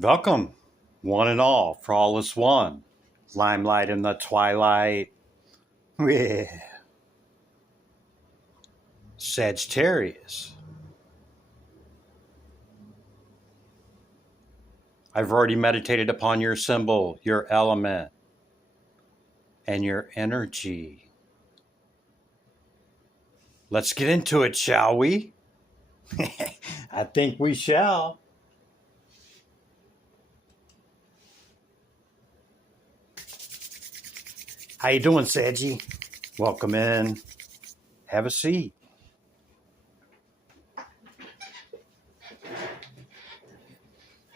Welcome, one and all, for all is one. Limelight in the twilight. Yeah. Sagittarius. I've already meditated upon your symbol, your element, and your energy. Let's get into it, shall we? I think we shall. How you doing, Saggy? Welcome in. Have a seat.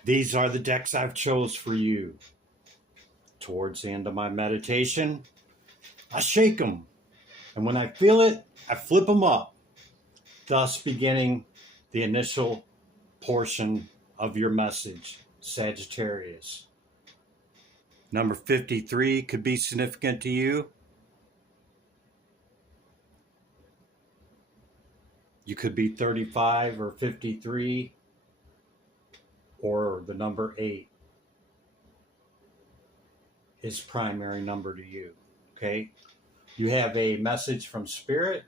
These are the decks I've chose for you. Towards the end of my meditation, I shake them. And when I feel it, I flip them up, thus beginning the initial portion of your message, Sagittarius. Number 53 could be significant to you. You could be 35 or 53, or the number 8 is primary number to you. Okay? You have a message from Spirit,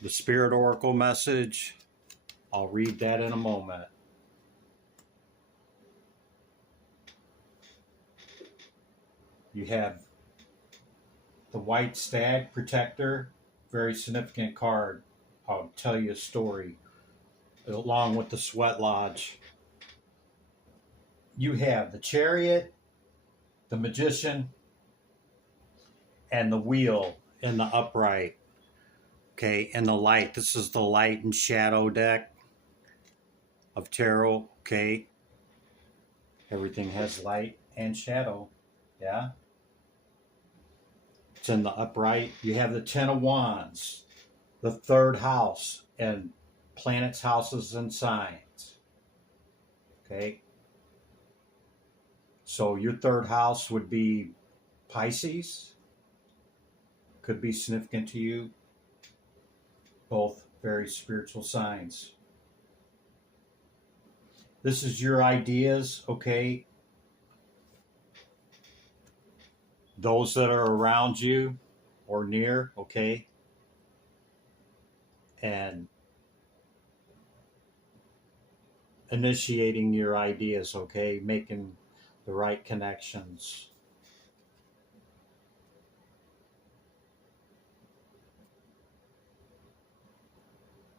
the Spirit Oracle message. I'll read that in a moment. You have the White Stag Protector, very significant card. I'll tell you a story, along with the Sweat Lodge. You have the Chariot, the Magician, and the Wheel in the upright. Okay, and the Light. This is the Light and Shadow deck of tarot. Okay, everything has light and shadow. Yeah, it's in the upright. You have the Ten of Wands, the third house, and planets, houses, and signs. Okay, so your third house would be Pisces. Could be significant to you. Both very spiritual signs. This is your ideas, okay? Those that are around you or near, okay? And initiating your ideas, okay? Making the right connections.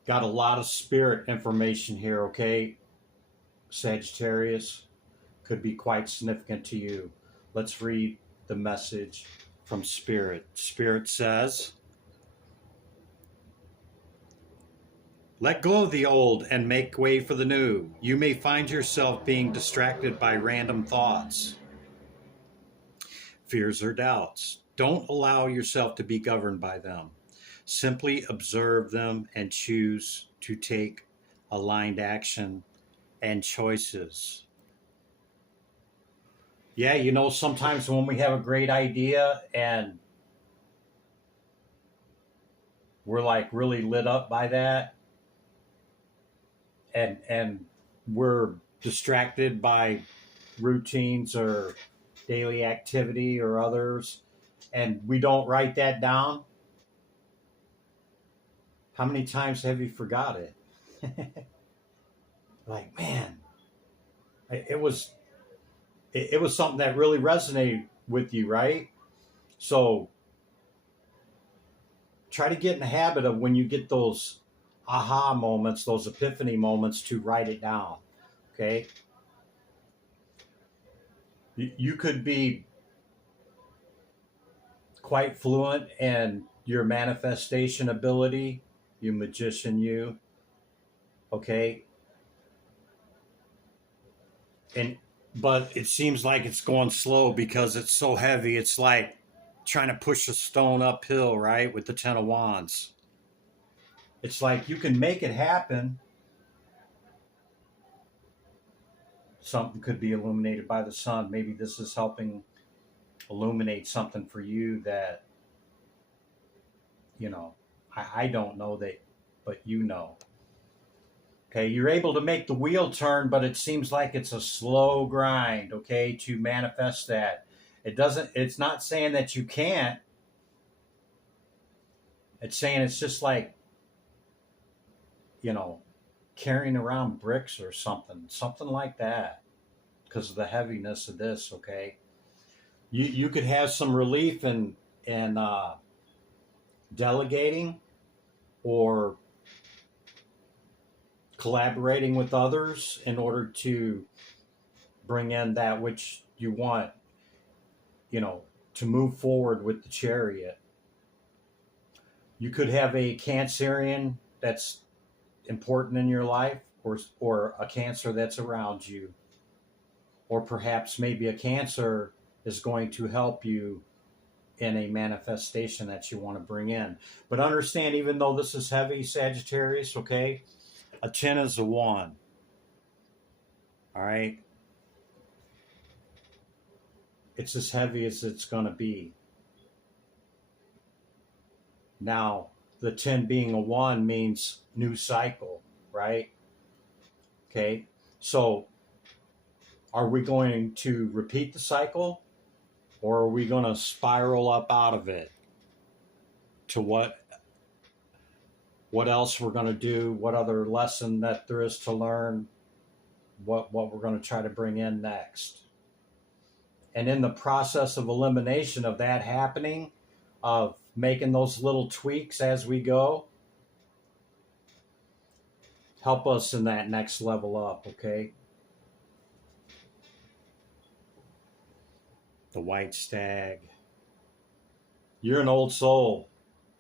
Got a lot of spirit information here, okay? Sagittarius, could be quite significant to you. Let's read the message from Spirit. Spirit says, let go of the old and make way for the new. You may find yourself being distracted by random thoughts, fears, or doubts. Don't allow yourself to be governed by them. Simply observe them and choose to take aligned action and choices. Yeah, you know, sometimes when we have a great idea and we're like really lit up by that, and we're distracted by routines or daily activity or others, and we don't write that down, how many times have you forgot it? Like, man, it was something that really resonated with you, right? So try to get in the habit of, when you get those aha moments, those epiphany moments, to write it down. Okay, you could be quite fluent in your manifestation ability, you magician, you. Okay, and but it seems like it's going slow because it's so heavy. It's like trying to push a stone uphill, right? With the Ten of Wands, it's like you can make it happen. Something could be illuminated by the sun. Maybe this is helping illuminate something for you that, you know, I don't know that, but you know. Okay, you're able to make the wheel turn, but it seems like it's a slow grind, okay, to manifest that. It's not saying that you can't. It's saying it's just like, you know, carrying around bricks or something like that, because of the heaviness of this, okay? You could have some relief in delegating or collaborating with others in order to bring in that which you want, you know, to move forward with the chariot. You could have a Cancerian that's important in your life, or a Cancer that's around you, or perhaps maybe a Cancer is going to help you in a manifestation that you want to bring in. But understand, even though this is heavy, Sagittarius, okay, a 10 is a 1. All right? It's as heavy as it's going to be. Now, the 10 being a 1 means new cycle, right? Okay, so are we going to repeat the cycle, or are we going to spiral up out of it to what else we're going to do, what other lesson that there is to learn, what we're going to try to bring in next? And in the process of elimination of that happening, of making those little tweaks as we go, help us in that next level up, okay? The white stag. You're an old soul,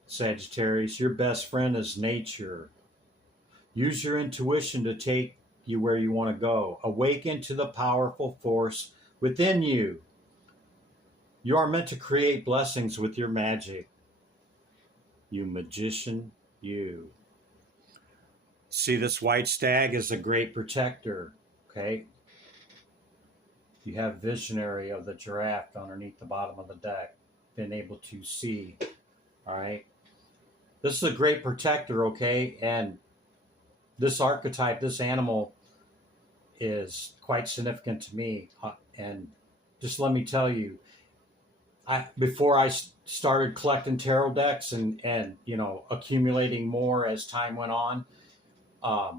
Sagittarius. Your best friend is nature. Use your intuition to take you where you want to go. Awaken to the powerful force within you. You are meant to create blessings with your magic. You magician, you. See, this white stag is a great protector, okay? You have visionary of the giraffe underneath the bottom of the deck, been able to see, all right? This is a great protector, okay? And this archetype, this animal, is quite significant to me. And just let me tell you, before I started collecting tarot decks and you know, accumulating more as time went on, I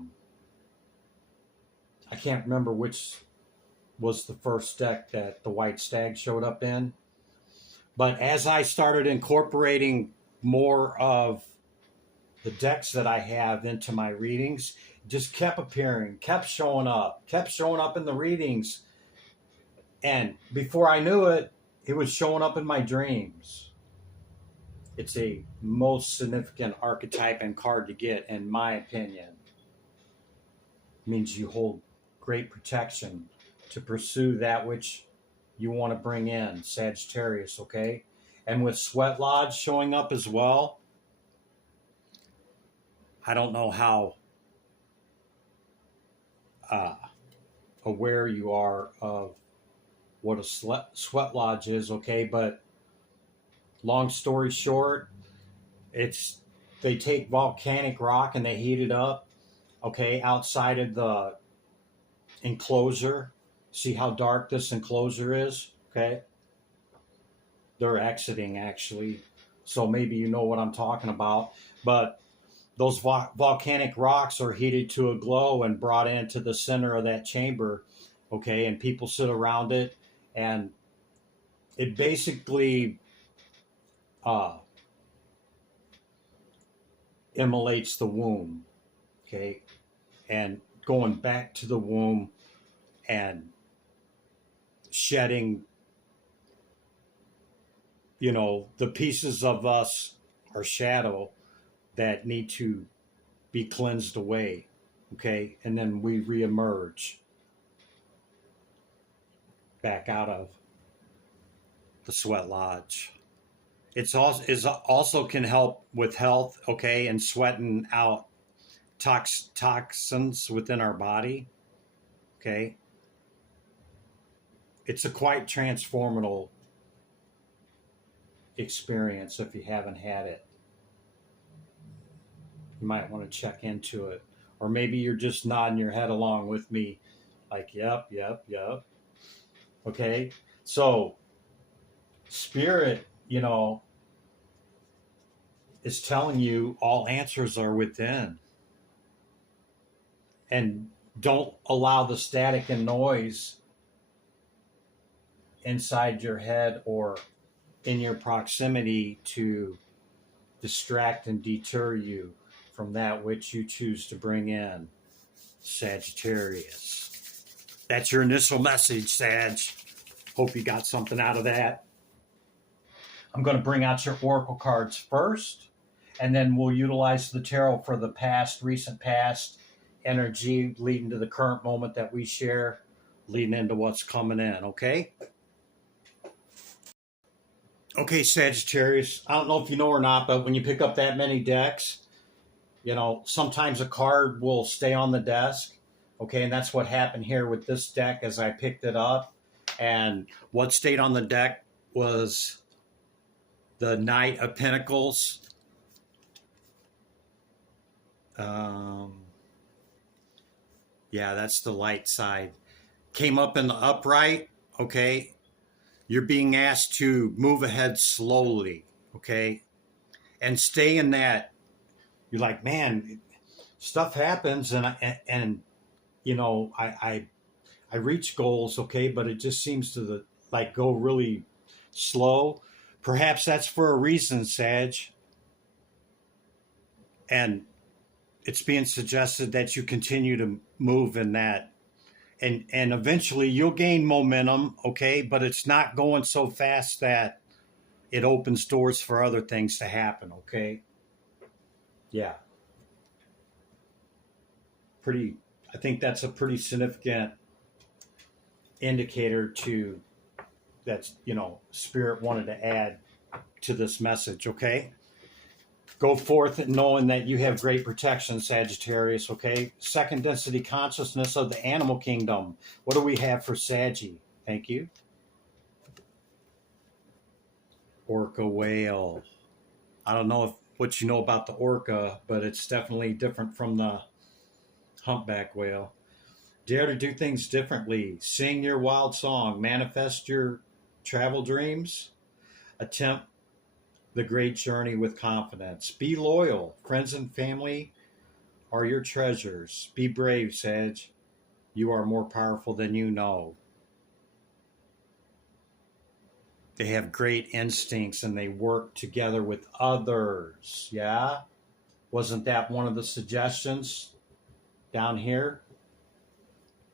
can't remember which was the first deck that the white stag showed up in. But as I started incorporating more of the decks that I have into my readings, just kept appearing, kept showing up in the readings. And before I knew it, it was showing up in my dreams. It's a most significant archetype and card to get, in my opinion. It means you hold great protection to pursue that which you want to bring in, Sagittarius, okay? And with Sweat Lodge showing up as well, I don't know how aware you are of what a sweat lodge is, okay? But long story short, they take volcanic rock and they heat it up, okay, outside of the enclosure. See how dark this enclosure is, okay? They're exiting, actually, so maybe you know what I'm talking about. But those volcanic rocks are heated to a glow and brought into the center of that chamber, okay? And people sit around it, and it basically immolates the womb, okay? And going back to the womb and shedding, you know, the pieces of us, our shadow, that need to be cleansed away, okay? And then we reemerge back out of the sweat lodge. It also can help with health, okay, and sweating out toxins within our body, okay? It's a quite transformational experience if you haven't had it. You might want to check into it. Or maybe you're just nodding your head along with me, like, yep, yep, yep. Okay? So, Spirit, is telling you all answers are within. And don't allow the static and noise inside your head or in your proximity to distract and deter you from that which you choose to bring in, Sagittarius. That's your initial message, Sag. Hope you got something out of that. I'm going to bring out your oracle cards first, and then we'll utilize the tarot for the past, recent past energy leading to the current moment that we share, leading into what's coming in, okay? Okay, Sagittarius, I don't know if you know or not, but when you pick up that many decks, sometimes a card will stay on the desk, okay? And that's what happened here with this deck as I picked it up. And what stayed on the deck was the Knight of Pentacles. Yeah, that's the light side. Came up in the upright, okay? You're being asked to move ahead slowly, okay? And stay in that. You're like, man, stuff happens, and I reach goals, okay, but it just seems to go really slow. Perhaps that's for a reason, Sag. And it's being suggested that you continue to move in that. And eventually you'll gain momentum, okay, but it's not going so fast that it opens doors for other things to happen, okay? Yeah. I think that's a pretty significant indicator to that's, Spirit wanted to add to this message, okay? Go forth knowing that you have great protection, Sagittarius, okay? Second density consciousness of the animal kingdom. What do we have for Saggy? Thank you. Orca whale. I don't know what you know about the orca, but it's definitely different from the humpback whale. Dare to do things differently. Sing your wild song. Manifest your travel dreams. Attempt the great journey with confidence. Be loyal. Friends and family are your treasures. Be brave, Sag. You are more powerful than you know. They have great instincts and they work together with others. Yeah? Wasn't that one of the suggestions down here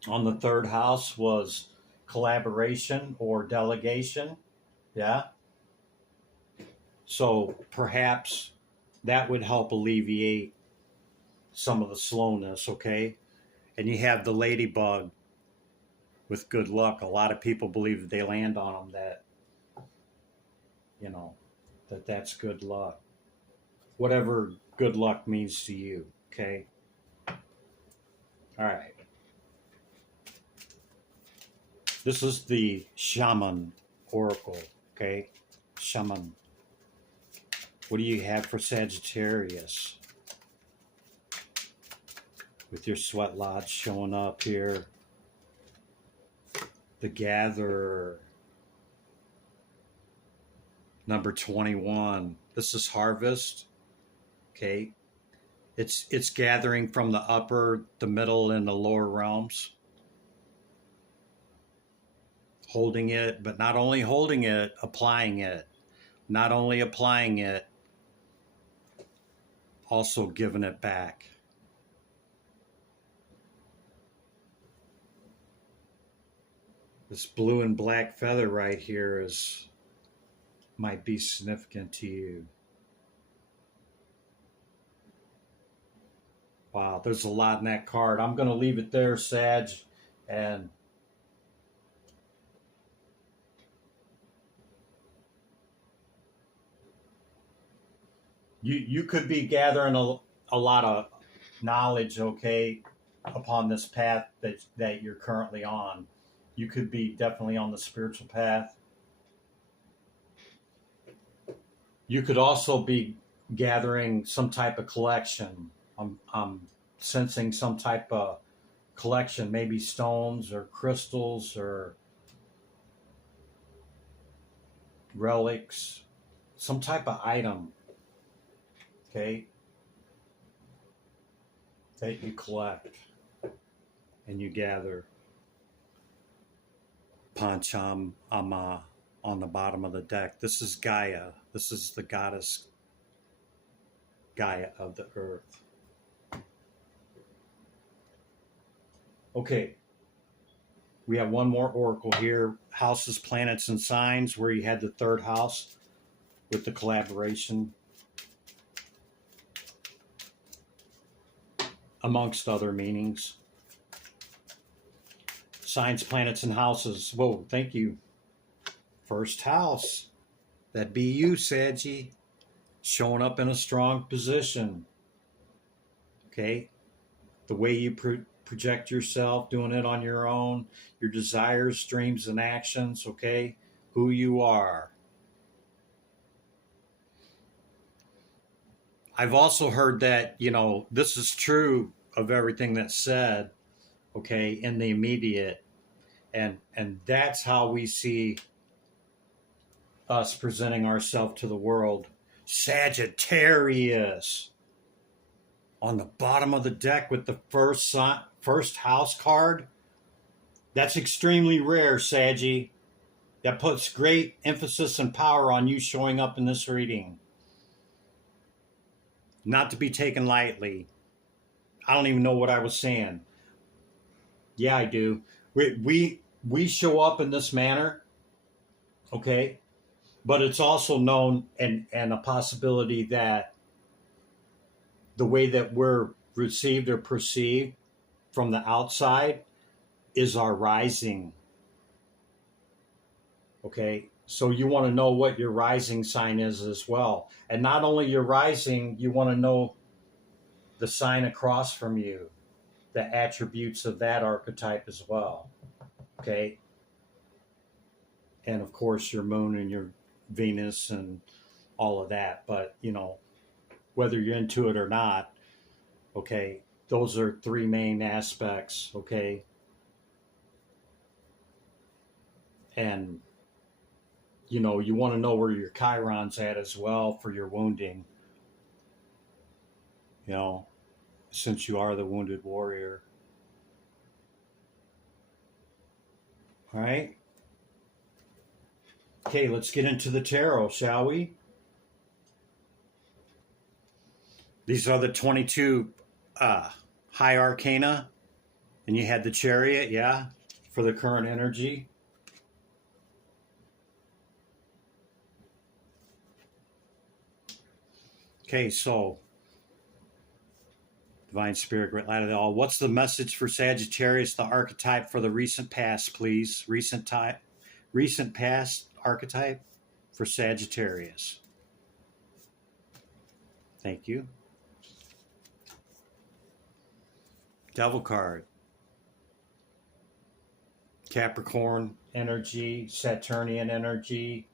on the third house was collaboration or delegation? Yeah? So perhaps that would help alleviate some of the slowness, okay? And you have the ladybug with good luck. A lot of people believe that they land on them that's good luck. Whatever good luck means to you, okay? All right. This is the Shaman Oracle, okay? Shaman. What do you have for Sagittarius? With your sweat lodge showing up here. The Gatherer. Number 21. This is harvest. Okay. It's gathering from the upper, the middle, and the lower realms. Holding it, but not only holding it, applying it. Not only applying it, also giving it back. This blue and black feather right here might be significant to you. Wow, there's a lot in that card. I'm going to leave it there, Sag, and you could be gathering a lot of knowledge, okay, upon this path that you're currently on. You could be definitely on the spiritual path. You could also be gathering some type of collection. I'm sensing some type of collection, maybe stones or crystals or relics, some type of item, okay, that you collect and you gather. Pancham Ama on the bottom of the deck. This is Gaia. This is the goddess Gaia of the earth. Okay, we have one more oracle here. Houses, planets, and signs, where you had the third house with the collaboration, amongst other meanings. Signs, planets, and houses. Whoa, thank you. First house. That'd be you, Saggy. Showing up in a strong position. Okay? The way you project yourself, doing it on your own, your desires, dreams, and actions, okay? Who you are. I've also heard that, this is true of everything that's said, okay, in the immediate. And that's how we see us presenting ourselves to the world. Sagittarius on the bottom of the deck with the first house card. That's extremely rare, Saggy. That puts great emphasis and power on you showing up in this reading. Not to be taken lightly. I don't even know what I was saying. Yeah, I do. We show up in this manner, okay? But it's also known and a possibility that the way that we're received or perceived from the outside is our rising. Okay, so you want to know what your rising sign is as well. And not only your rising, you want to know the sign across from you, the attributes of that archetype as well. Okay, and of course your moon and your Venus and all of that. But, whether you're into it or not, okay, those are three main aspects, okay? And, you want to know where your Chiron's at as well for your wounding, since you are the wounded warrior. All right? Okay, let's get into the tarot, shall we? These are the 22 high arcana, and you had the Chariot, yeah, for the current energy. Okay, so Divine Spirit, Great Light of All. What's the message for Sagittarius, the archetype for the recent past, please? Recent past archetype for Sagittarius. Thank you. Devil card. Capricorn energy, Saturnian energy.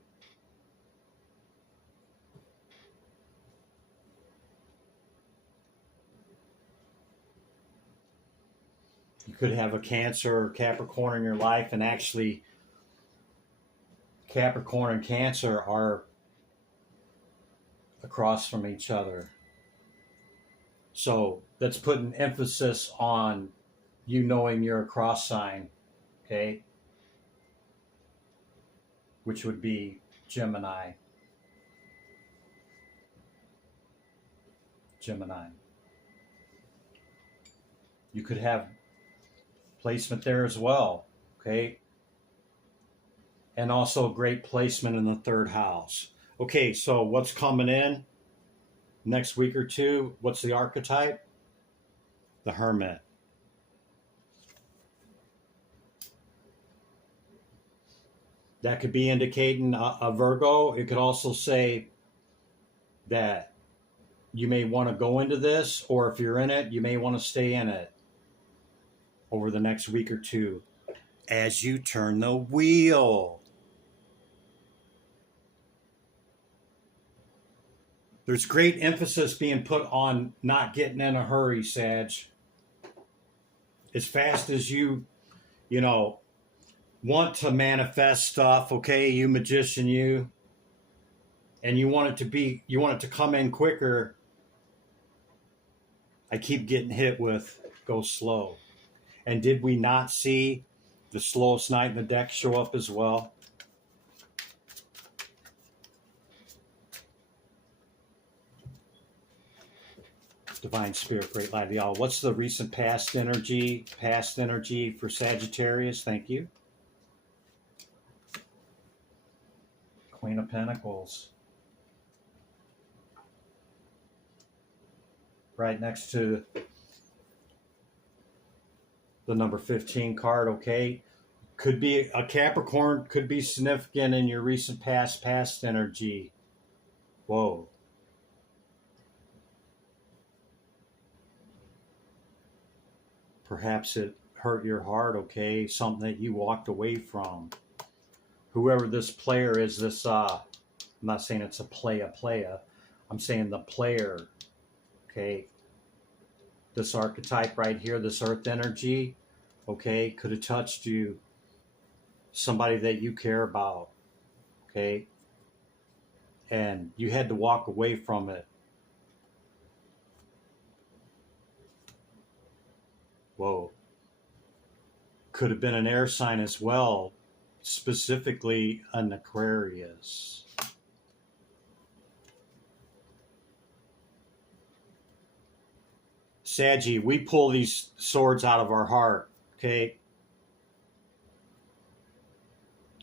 You could have a Cancer or Capricorn in your life, and actually Capricorn and Cancer are across from each other. So that's putting emphasis on you knowing you're a cross sign, okay? Which would be Gemini. You could have placement there as well, okay? And also great placement in the third house. Okay, so what's coming in next week or two? What's the archetype? The Hermit. That could be indicating a Virgo. It could also say that you may want to go into this, or if you're in it, you may want to stay in it over the next week or two as you turn the wheel. There's great emphasis being put on not getting in a hurry, Sag. as fast as you know, want to manifest stuff, okay, you magician, you, and you want it to come in quicker, I keep getting hit with go slow. And did we not see the slowest knight in the deck show up as well? Divine Spirit, Great Light of the Owl. What's the recent past energy? Past energy for Sagittarius. Thank you. Queen of Pentacles. Right next to the number 15 card, okay? Could be a Capricorn, could be significant in your recent past energy. Whoa. Perhaps it hurt your heart, okay? Something that you walked away from. Whoever this player is, I'm not saying it's a playa. I'm saying the player, okay? This archetype right here, this earth energy, okay, could have touched you. Somebody that you care about, okay? And you had to walk away from it. Whoa. Could have been an air sign as well, specifically an Aquarius. Saggy, we pull these swords out of our heart, okay?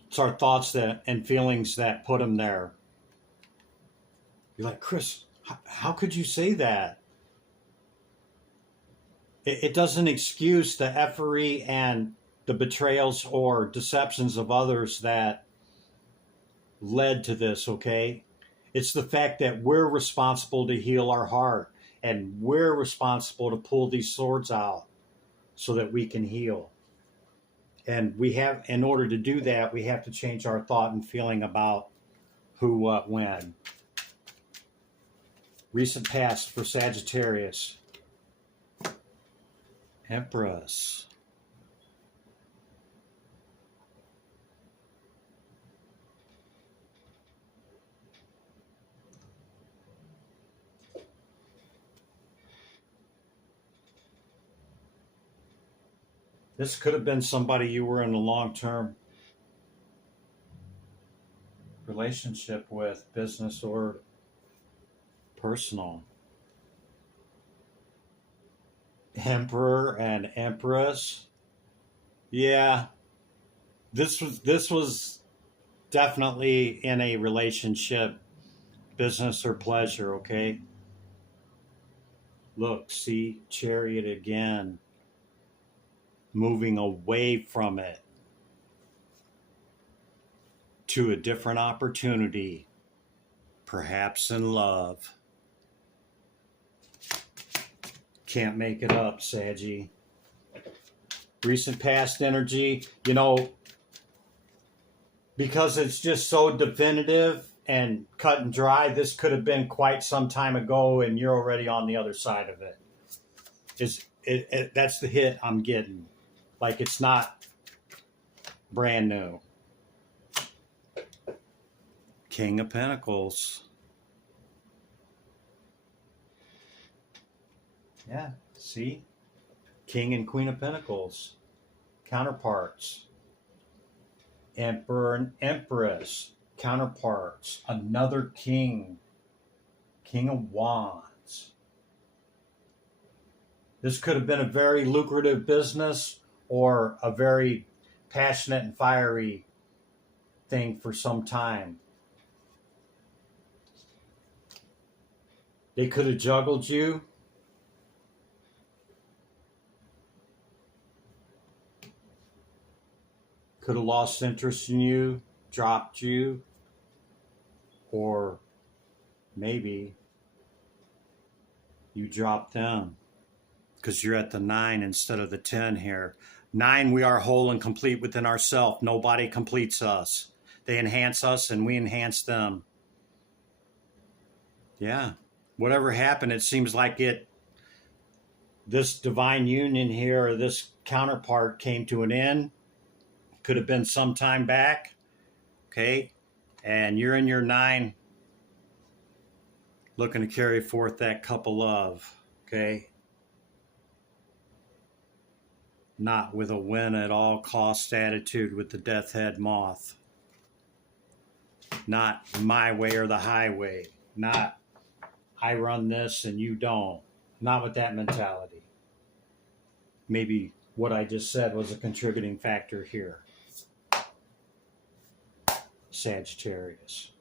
It's our thoughts and feelings that put them there. You're like, Chris, how could you say that? It doesn't excuse the effery and the betrayals or deceptions of others that led to this, okay? It's the fact that we're responsible to heal our heart, and we're responsible to pull these swords out so that we can heal. And in order to do that, we have to change our thought and feeling about who, what, when. Recent past for Sagittarius. Empress. This could have been somebody you were in a long-term relationship with, business or personal. Emperor and Empress. Yeah, this was definitely in a relationship, business or pleasure, okay? Look, see, Chariot again, moving away from it to a different opportunity, perhaps in love. Can't make it up, Saggy. Recent past energy, because it's just so definitive and cut and dry, this could have been quite some time ago and you're already on the other side of it. That's the hit I'm getting. Like, it's not brand new. King of Pentacles. Yeah, see? King and Queen of Pentacles. Counterparts. Emperor and Empress. Counterparts. Another king. King of Wands. This could have been a very lucrative business or a very passionate and fiery thing for some time. They could have juggled you. Could have lost interest in you, dropped you, or maybe you dropped them because you're at the 9 instead of the 10 here. 9, we are whole and complete within ourselves. Nobody completes us. They enhance us and we enhance them. Yeah. Whatever happened, it seems like it this divine union here, or this counterpart, came to an end. Could have been some time back. Okay. And you're in your 9, looking to carry forth that cup of love. Okay. Not with a win at all cost attitude with the death head moth. Not my way or the highway. Not I run this and you don't. Not with that mentality. Maybe what I just said was a contributing factor here. Sagittarius.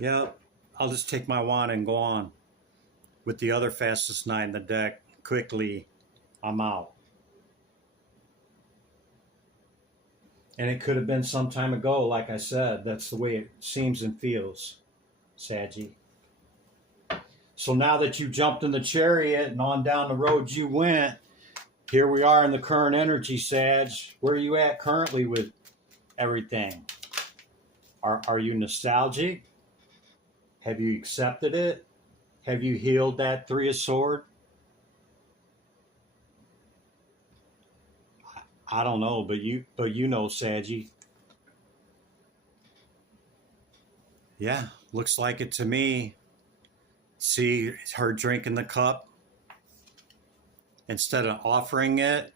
Yep, I'll just take my wand and go on with the other fastest 9 in the deck. Quickly, I'm out. And it could have been some time ago, like I said. That's the way it seems and feels, Saggy. So now that you jumped in the chariot and on down the road you went, here we are in the current energy, Sag. Where are you at currently with everything? Are you nostalgic? Have you accepted it? Have you healed that 3 of Swords? I don't know, but you know, Saggy. Yeah, looks like it to me. See her drinking the cup. Instead of offering it,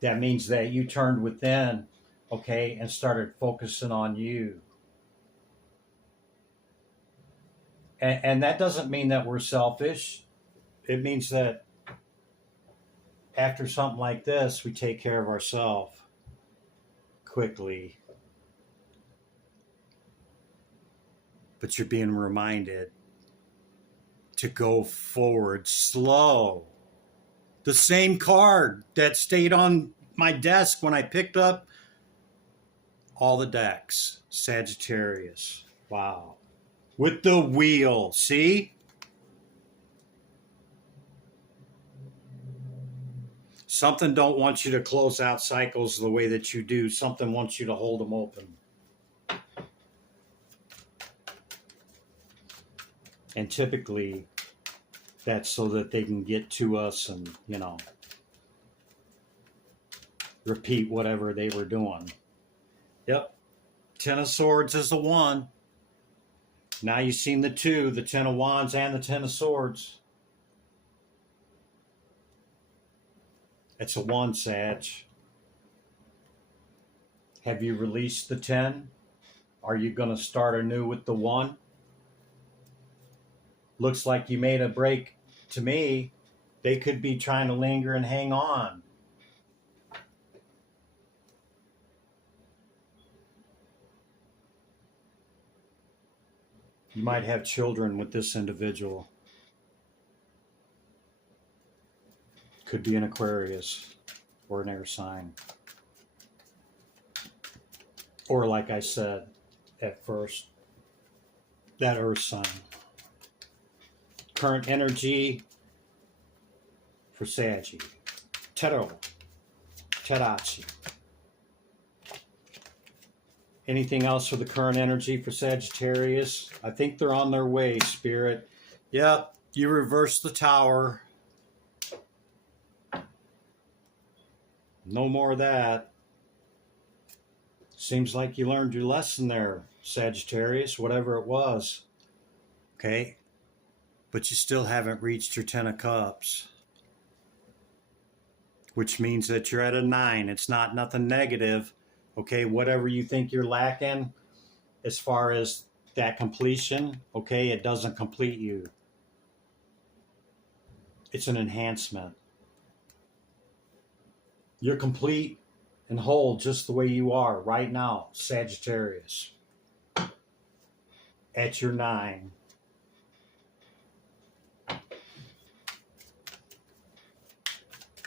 that means that you turned within, okay, and started focusing on you. And that doesn't mean that we're selfish. It means that after something like this, we take care of ourselves quickly. But you're being reminded to go forward slow. The same card that stayed on my desk when I picked up all the decks. Sagittarius. Wow. With the wheel. See? Something don't want you to close out cycles the way that you do. Something wants you to hold them open. And typically, that's so that they can get to us and, repeat whatever they were doing. Yep. 10 of Swords is the 1. Now you've seen the 2, the 10 of Wands and the 10 of Swords. It's a 1, Sag. Have you released the 10? Are you going to start anew with the 1? Looks like you made a break. To me, they could be trying to linger and hang on. You might have children with this individual. Could be an Aquarius or an air sign. Or like I said at first, that earth sign. Current energy for Saggy. Tarot. Tarachi. Anything else for the current energy for Sagittarius? I think they're on their way, Spirit. Yep, you reversed the Tower. No more of that. Seems like you learned your lesson there, Sagittarius, whatever it was. Okay? But you still haven't reached your 10 of Cups. Which means that you're at a 9. It's not nothing negative. Okay? Whatever you think you're lacking as far as that completion, okay, it doesn't complete you. It's an enhancement. You're complete and whole just the way you are right now, Sagittarius. At your 9.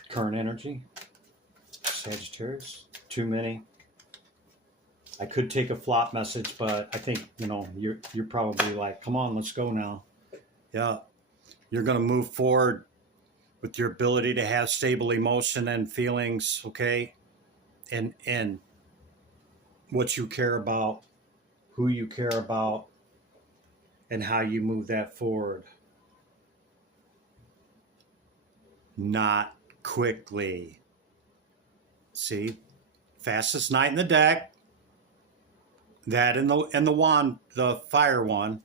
Current energy, Sagittarius. Too many. I could take a flop message, but I think, you're probably like, come on, let's go now. Yeah. You're going to move forward with your ability to have stable emotion and feelings, okay? And what you care about, who you care about, and how you move that forward. Not quickly. See, fastest knight in the deck. That and the wand, the fire one.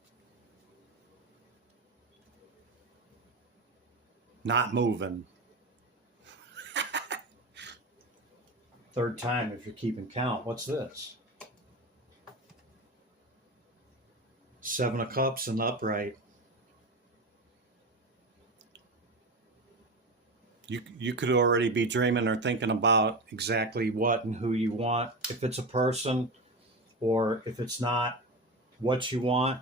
Not moving. Third time if you're keeping count. What's this? 7 of Cups and upright. You could already be dreaming or thinking about exactly what and who you want. If it's a person, or if it's not, what you want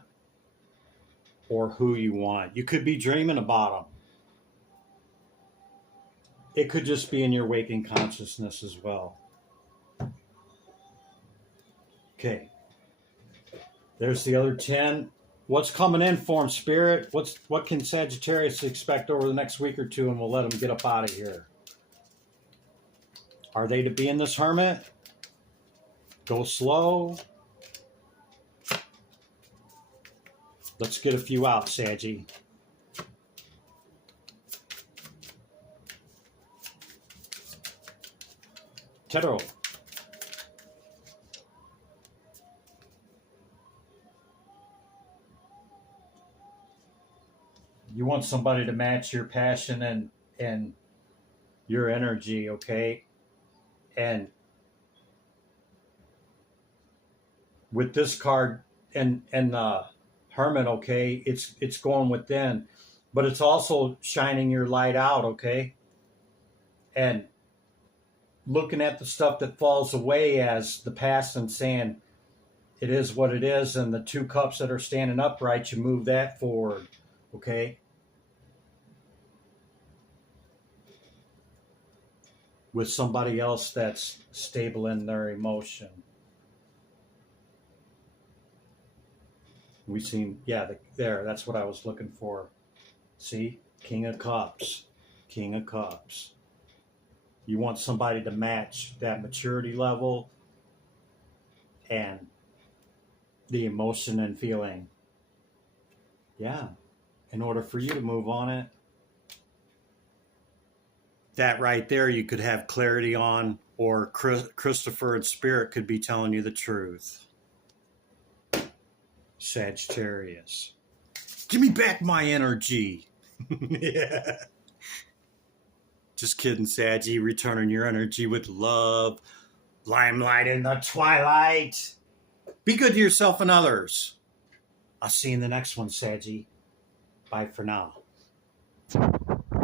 or who you want. You could be dreaming about them. It could just be in your waking consciousness as well. Okay. There's the other 10. What's coming in for him, Spirit? What can Sagittarius expect over the next week or two, and we'll let them get up out of here. Are they to be in this Hermit? Go slow. Let's get a few out, Saggy. Tarot. You want somebody to match your passion and your energy, okay? And with this card and the Hermit, okay, it's going within, but it's also shining your light out, okay? And looking at the stuff that falls away as the past and saying it is what it is, and the 2 cups that are standing upright, you move that forward, okay? With somebody else that's stable in their emotion. We seen, yeah, there, that's what I was looking for. See? King of Cups. King of Cups. You want somebody to match that maturity level and the emotion and feeling. Yeah. In order for you to move on it. That right there you could have clarity on, or Christopher and Spirit could be telling you the truth. Sagittarius. Give me back my energy. Yeah. Just kidding, Saggy. Returning your energy with love. Limelight in the twilight. Be good to yourself and others. I'll see you in the next one, Saggy. Bye for now.